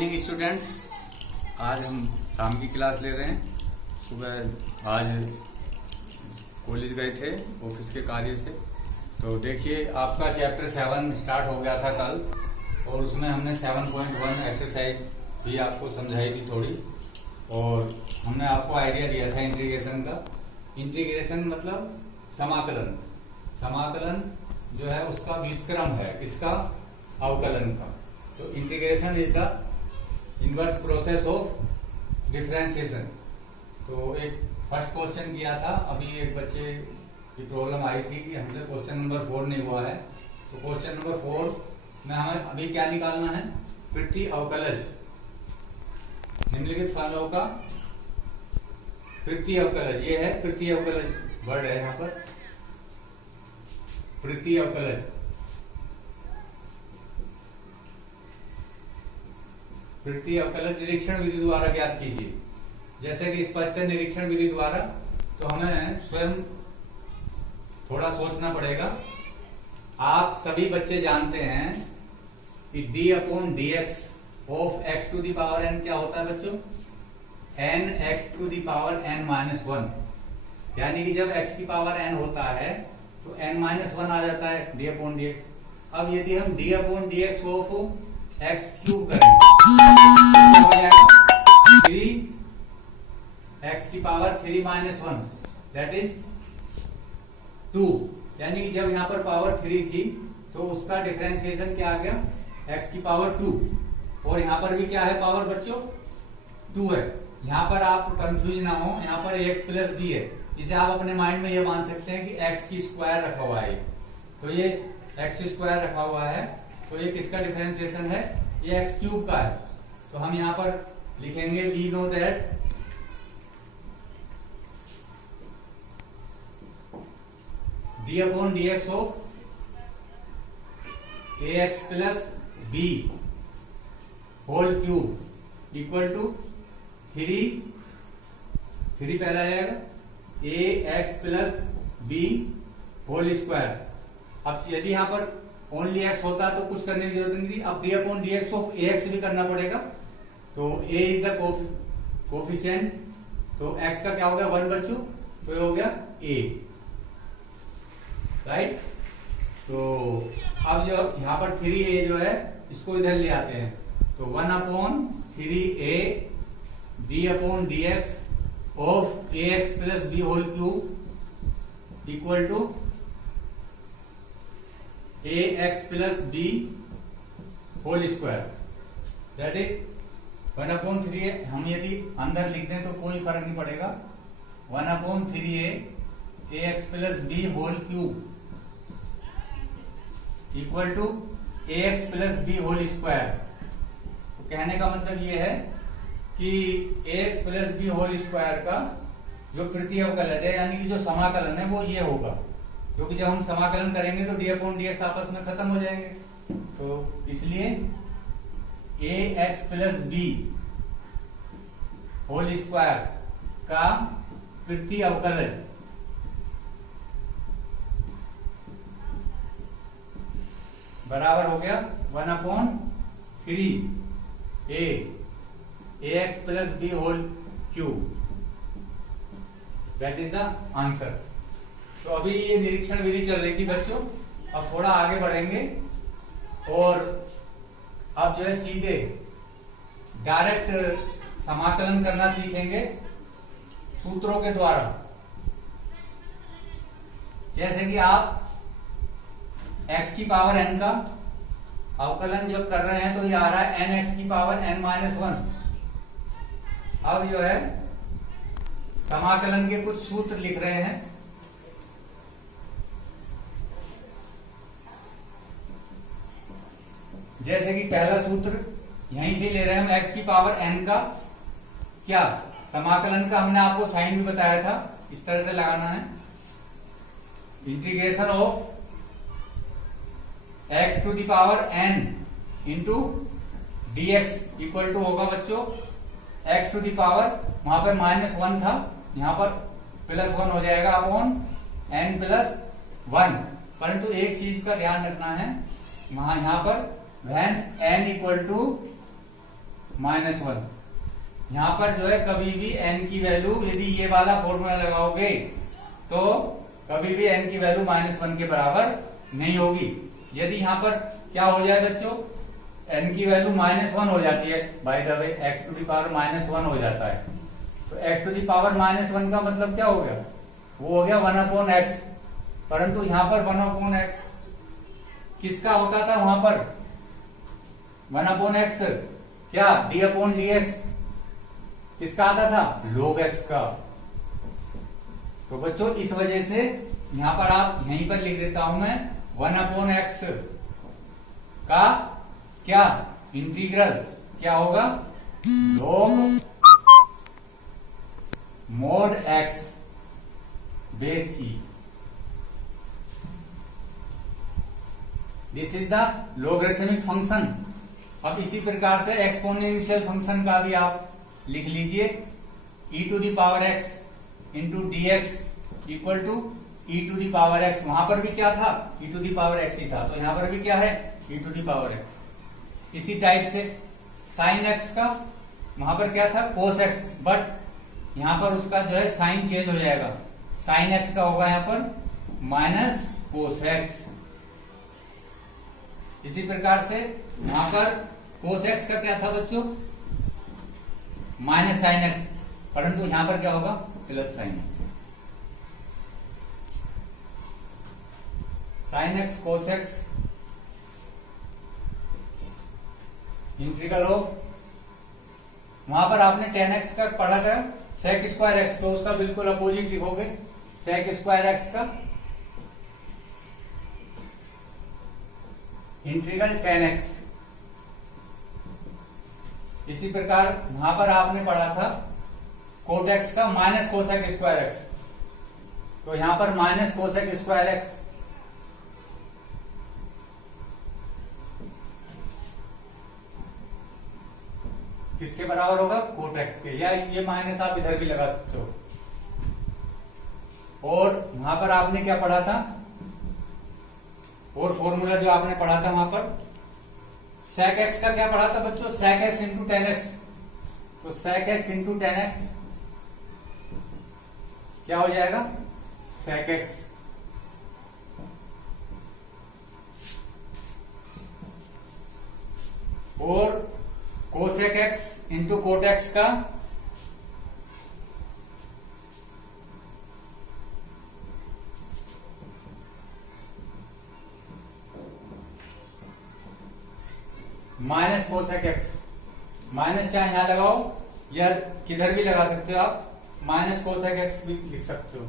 Evening students. आज हम शाम की क्लास ले रहे हैं। सुबह आज कॉलेज गए थे ऑफिस के कार्य से। तो देखिए आपका चैप्टर 7 स्टार्ट हो गया था कल, और उसमें हमने 7.1 एक्सरसाइज भी आपको समझाई थी थोड़ी, और हमने आपको आइडिया दिया था इंटीग्रेशन का। इंटीग्रेशन मतलब समाकलन। समाकलन जो है उसका व्युत्क्रम है, इसका अवकलन का। तो integration is the inverse process of differentiation. तो एक फर्स्ट क्वेश्चन किया था, अभी एक बच्चे की प्रॉब्लम आई थी कि हमसे क्वेश्चन नंबर 4 नहीं हुआ है। तो क्वेश्चन नंबर 4 में हमें अभी क्या निकालना है? पृथ्वी अवकलज, निम्नलिखित फलनों का पृथ्वी अवकलज। ये है पृथ्वी अवकलज, वर्ड है यहाँ पर पृथ्वी अवकलज। पृथ्वी अवकलज निरीक्षण विधि द्वारा ज्ञात कीजिए। जैसे कि स्पष्ट है निरीक्षण विधि द्वारा, तो हमें स्वयं थोड़ा सोचना पड़ेगा। आप सभी बच्चे जानते हैं कि d/dx of x to the power n क्या होता है बच्चों? n x to the power n-1। यानी कि जब x की पावर n होता है तो n-1 आ जाता है d/dx। अब यदि हम d/dx ऑफ x क्यूब करें तो हो जाएगा 3x की पावर 3-1 दैट इज 2। यानी कि जब यहाँ पर पावर 3 थी तो उसका डिफरेंशिएशन क्या आ गया? x की पावर 2। और यहाँ पर भी क्या है पावर बच्चों? 2 है। यहाँ पर आप कंफ्यूज ना हो, यहाँ पर ax प्लस b है। इसे आप अपने माइंड में ये मान सकते हैं कि x की स्क्वायर रखा हुआ है, तो ये x स्क्वायर रखा हुआ है। तो ये किसका डिफरेंशिएशन है? ये x क्यूब का है। तो हम यहाँ पर लिखेंगे we know that d/dx of ax plus b whole cube equal to 3 पहला आएगा ax plus b whole square. अब यदि यहाँ पर ओनली x होता तो कुछ करने की जरूरत नहीं थी। अब d/dx ऑफ ax भी करना पड़ेगा। तो a इज द कोफिशिएंट, तो x का क्या हो गया? 1 बच्चों, तो ये हो गया a, राइट। तो अब जो यहाँ पर 3a जो है इसको इधर ले आते हैं, तो 1/3a d/dx of ax plus b whole cube equal to ax plus b whole square that is 1/3a। हम यदि अंदर लिख दें तो कोई फर्क नहीं पड़ेगा। 1/3a ax plus b whole cube equal to ax plus b whole square. तो कहने का मतलब ये है कि ax plus b whole square का जो पृथ्वी अवकलज है, यानी कि जो समाकलन है वो ये होगा, क्योंकि जब हम समाकलन करेंगे तो d/dx आपस में खत्म हो जाएंगे। तो इसलिए ax plus b whole square का पृथ्वी अवकलज बराबर हो गया 1/3a ax plus b whole cube. That is the answer. तो अभी ये निरीक्षण विधि चल रही थी बच्चों। अब थोड़ा आगे बढ़ेंगे और अब जो है सीधे डायरेक्ट समाकलन करना सीखेंगे सूत्रों के द्वारा। जैसे कि आप x की पावर n का अवकलन जब कर रहे हैं तो ये आ रहा है nx की पावर n-1। अब जो है समाकलन के कुछ सूत्र लिख रहे हैं। जैसे कि पहला सूत्र यहीं से ले रहे हैं हम, x की पावर n का क्या समाकलन का हमने आपको साइन भी बताया था, इस तरह से लगाना है। Integration of x to the power n into dx equal to होगा बच्चों x टू दी पावर, वहां पर -1 था, यहां पर +1 हो जाएगा अपॉन n+1। परंतु एक चीज का ध्यान रखना है, वहां यहां पर when n इक्वल टू -1। यहां पर जो है कभी भी n की वैल्यू, यदि ये वाला फॉर्मूला लगाओगे तो कभी भी n की वैल्यू -1 के बराबर नहीं होगी। यदि यहां पर क्या हो जाए बच्चों, n की वैल्यू -1 हो जाती है, by the way x to the power -1 हो जाता है, तो x टू दी पावर -1 का मतलब क्या हो गया, वो हो गया 1/x। परंतु यहां पर 1/x किसका होता था, वहां पर 1/x क्या d/dx किसका आता था, log x का। तो बच्चों इस वजह से यहां पर आप यहीं पर लिख देता हूं मैं 1/x का क्या इंटीग्रल क्या होगा, log mod x base e। This is the logarithmic function. अब इसी प्रकार से एक्सपोनेंशियल फंक्शन का भी आप लिख लीजिए, e to the power x into d x equal to e to the power x। वहां पर भी क्या था, e to the power x ही था, तो यहां पर भी क्या है, e to the power x। इसी टाइप से साइन x का, वहां पर क्या था cos x, बट यहां पर उसका जो है साइन चेंज हो जाएगा, साइन x का होगा यहां पर माइनस cos x। इसी प्रकार से यहां पर cos x का क्या था बच्चों, माइनस साइन x, परंतु यहां पर क्या होगा plus sine x। Sine x cos x integral of, वहां पर आपने tan x का पढ़ा था sec स्क्वायर x, तो उसका बिल्कुल अपोजिट लिखोगे sec स्क्वायर x का इंटीग्रल tan x। इसी प्रकार वहां पर आपने पढ़ा था कोट x का माइनस कोसेक स्क्वायर x, तो यहां पर माइनस कोसेक स्क्वायर x किसके बराबर होगा, कोट x के, या ये माइनस आप इधर भी लगा सकते हो। और वहां पर आपने क्या पढ़ा था, और फॉर्मूला जो आपने पढ़ा था वहां पर sec x का क्या पढ़ा था बच्चों, sec x into ten x. तो sec x into ten x क्या हो जाएगा, sec x। और cosec x into coat x का माइनस कोसेक एक्स, माइनस चाहे यहां लगाओ या किधर भी लगा सकते हो आप, माइनस कोसेक एक्स भी लिख सकते हो।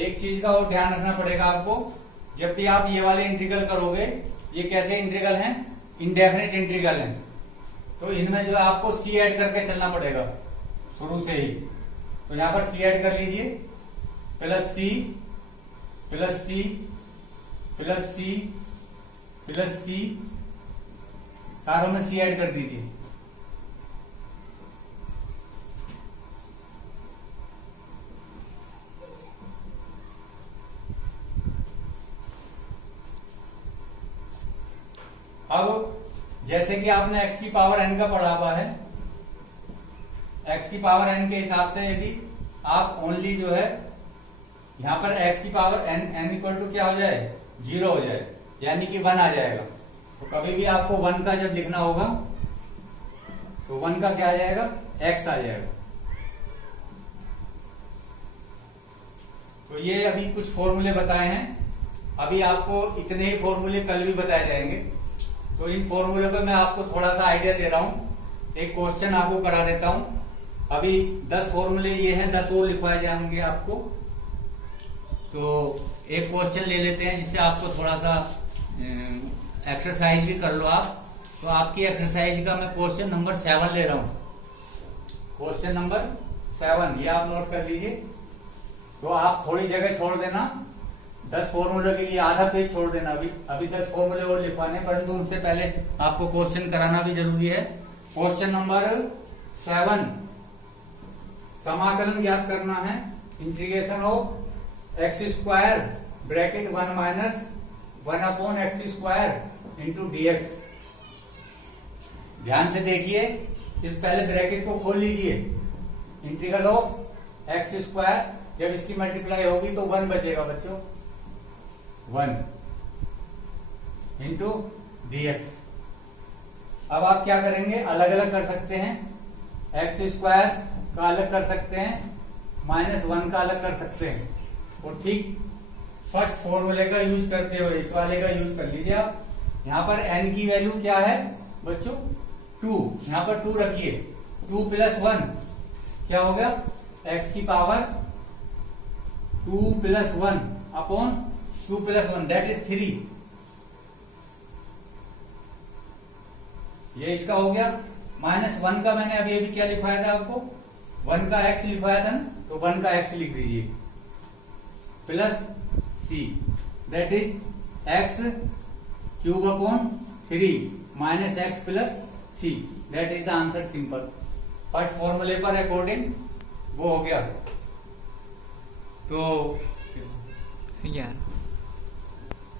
एक चीज का और ध्यान रखना पड़ेगा आपको, जब भी आप ये वाले इंटीग्रल करोगे, ये कैसे इंटीग्रल हैं, इंडेफिनिट इंटीग्रल हैं, तो इनमें जो है आपको सी ऐड करके चलना पड़ेगा शुरू से ही। तो यहां पर सी ऐड कर लीजिए, plus C plus C plus C plus C, सारों में सी ऐड कर दीजिए। अब जैसे कि आपने x की पावर n का पढ़ा हुआ है, x की पावर n के हिसाब से यदि आप ओनली जो है यहां पर x की पावर n इक्वल टू क्या हो जाए, 0 हो जाए, यानी कि 1 आ जाएगा। तो कभी भी आपको 1 का जब लिखना होगा तो 1 का क्या आ जाएगा, x आ जाएगा। तो ये अभी कुछ फॉर्मूले बताए हैं, अभी आपको इतने ही फॉर्मूले कल भी बताए जाएंगे। तो इन फॉर्मूले पे मैं आपको थोड़ा सा आइडिया दे रहा हूं, एक क्वेश्चन आपको करा देता हूं। अभी 10 फॉर्मूले ये हैं, 10 और लिखवाए जाएंगे आपको। तो एक क्वेश्चन ले लेते हैं जिससे आपको थोड़ा सा एक्सरसाइज भी कर लो आप। तो आपकी एक्सरसाइज का मैं क्वेश्चन नंबर 7 ले रहा हूं, क्वेश्चन नंबर 7, ये आप नोट कर लीजिए। तो आप थोड़ी जगह छोड़ देना, 10 फॉर्मूले के लिए आधा पेज छोड़ देना। अभी 10 फॉर्मूले और लिखवाने, परंतु उनसे पहले आपको क्वेश्चन कराना भी जरूरी है। क्वेश्चन नंबर 7, समाकलन ज्ञात करना है, integration of x square bracket 1 minus 1 upon x square into d x. ध्यान से देखिए, इस पहले ब्रैकेट को खोल लीजिए। इंटीग्रल ऑफ एक्स स्क्वायर, जब इसकी मल्टीप्लाई होगी तो 1 बचेगा बच्चों, 1 इंटू dx। अब आप क्या करेंगे, अलग अलग कर सकते हैं, एक्स स्क्वायर का अलग कर सकते हैं, -1 का अलग कर सकते हैं, और ठीक फर्स्ट फॉर्मूले का यूज करते हुए इस वाले का यूज कर लीजिए आप। यहां पर n की वैल्यू क्या है बच्चों, 2, यहां पर 2 रखिए, 2 + 1 क्या हो गया, x की पावर 2 + 1 अपॉन 2 + 1 दैट इज 3। ये इसका हो गया। -1 का मैंने अभी क्या लिखवाया था आपको, 1 का x लिखवाया था ना, तो 1 का x लिख दीजिए, plus c that is x cube upon 3 minus x plus c that is the answer. Simple, first फॉर्मूले पर अकॉर्डिंग वो हो गया। तो यार